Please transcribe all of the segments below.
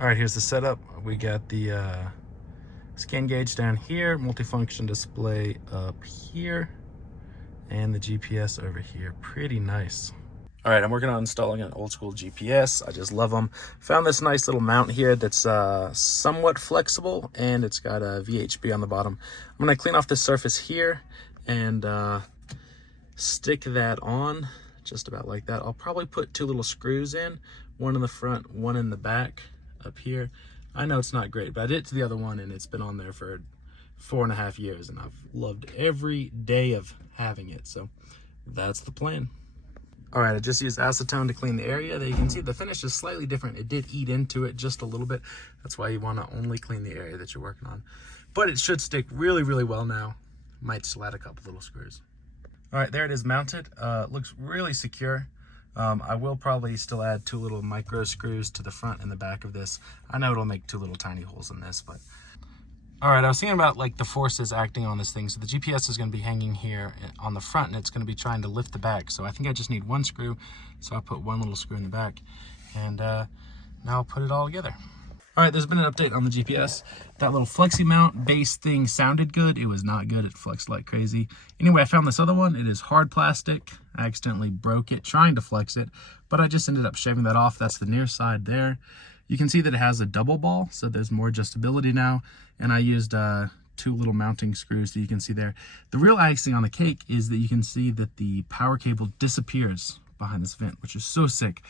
All right, here's the setup. We got the scan gauge down here, multifunction display up here, and the GPS over here. Pretty nice. All right, I'm working on installing an old school GPS. I just love them. Found this nice little mount here that's somewhat flexible, and it's got a VHB on the bottom. I'm gonna clean off the surface here and stick that on just about like that. I'll probably put two little screws in, one in the front, one in the back up here. I know it's not great, but I did it to the other one and it's been on there for 4.5 years and I've loved every day of having it. So that's the plan. All right, I just used acetone to clean the area. There you can see the finish is slightly different. It did eat into it just a little bit. That's why you want to only clean the area that you're working on. But it should stick really, really well now. Might still add a couple little screws. All right, there it is mounted. Looks really secure. I will probably still add two little micro screws to the front and the back of this. I know it'll make two little tiny holes in this, but all right, I was thinking about like the forces acting on this thing. So the GPS is going to be hanging here on the front and it's going to be trying to lift the back. So I think I just need one screw. So I'll put one little screw in the back and now I'll put it all together. All right, there's been an update on the GPS. That little flexi mount base thing sounded good. It was not good. It flexed like crazy. Anyway, I found this other one. It is hard plastic. I accidentally broke it trying to flex it, but I just ended up shaving that off. That's the near side there. You can see that it has a double ball, so there's more adjustability now. And I used two little mounting screws that you can see there. The real icing on the cake is that you can see that the power cable disappears behind this vent, which is so sick.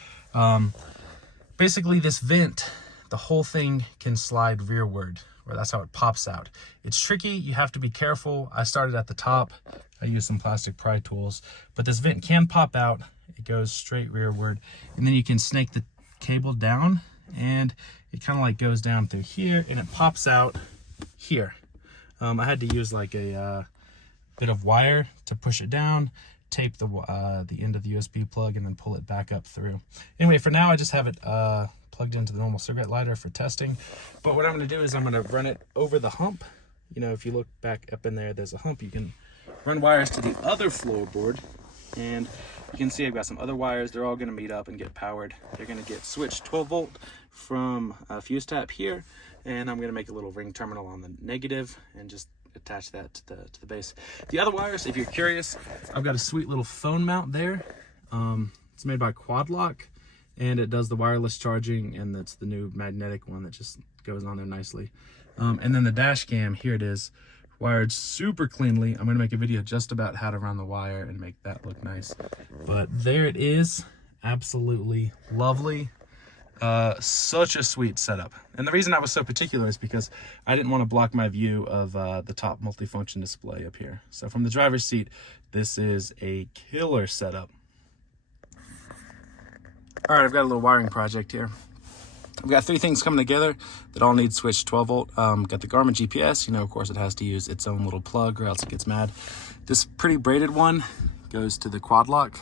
Basically, this vent, the whole thing can slide rearward, or that's how it pops out. It's tricky, you have to be careful. I started at the top. I used some plastic pry tools, but this vent can pop out. It goes straight rearward, and then you can snake the cable down, and it kind of like goes down through here, and it pops out here. I had to use like a bit of wire to push it down, tape the end of the USB plug, and then pull it back up through. Anyway, for now, I just have it plugged into the normal cigarette lighter for testing. But what I'm going to do is I'm going to run it over the hump. You know, if you look back up in there, there's a hump. You can run wires to the other floorboard, and you can see I've got some other wires. They're all going to meet up and get powered. They're going to get switched 12 volt from a fuse tap here, and I'm going to make a little ring terminal on the negative and just attach that to the base. The other wires, if you're curious, I've got a sweet little phone mount there. It's made by Quad Lock, and it does the wireless charging, and that's the new magnetic one that just goes on there nicely. And then the dash cam, here it is, wired super cleanly. I'm going to make a video just about how to run the wire and make that look nice. But there it is, absolutely lovely. Such a sweet setup. And the reason I was so particular is because I didn't want to block my view of the top multifunction display up here. So from the driver's seat, this is a killer setup. All right, I've got a little wiring project here. I've got three things coming together that all need switched 12 volt. Got the Garmin GPS, you know, of course it has to use its own little plug or else it gets mad. This pretty braided one goes to the Quad Lock.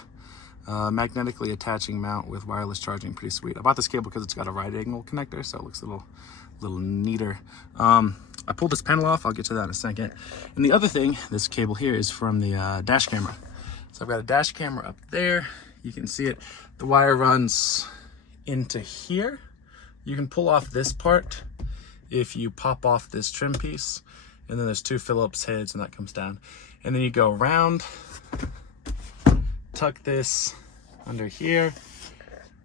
Magnetically attaching mount with wireless charging, pretty sweet. I bought this cable because it's got a right angle connector, so it looks a little neater. I pulled this panel off, I'll get to that in a second. And the other thing, this cable here is from the dash camera. So I've got a dash camera up there. You can see it. The wire runs into here. You can pull off this part if you pop off this trim piece, and then there's two Phillips heads and that comes down. And then you go around, tuck this under here,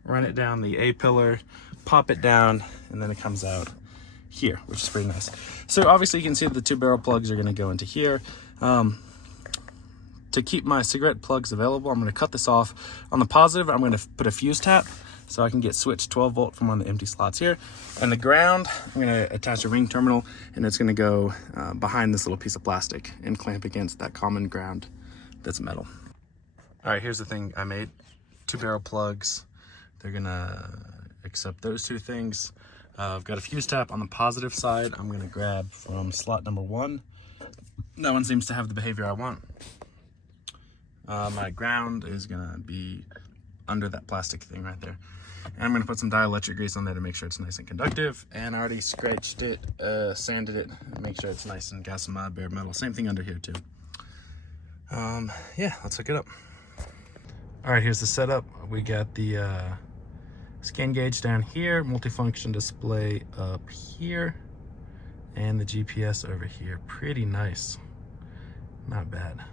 run it down the A-pillar, pop it down, and then it comes out here, which is pretty nice. So obviously you can see that the two barrel plugs are gonna go into here. To keep my cigarette plugs available, I'm gonna cut this off. On the positive, I'm gonna put a fuse tap so I can get switched 12 volt from one of the empty slots here. On the ground, I'm gonna attach a ring terminal, and it's gonna go behind this little piece of plastic and clamp against that common ground that's metal. All right, here's the thing I made. Two barrel plugs. They're gonna accept those two things. I've got a fuse tap on the positive side. I'm gonna grab from slot number 1. That one seems to have the behavior I want. My ground is gonna be under that plastic thing right there. And I'm gonna put some dielectric grease on there to make sure it's nice and conductive. And I already scratched it, sanded it, and make sure it's nice and got some bare metal. Same thing under here too. Yeah, let's hook it up. All right, here's the setup. We got the Scan gauge down here, multifunction display up here, and the GPS over here. Pretty nice. Not bad.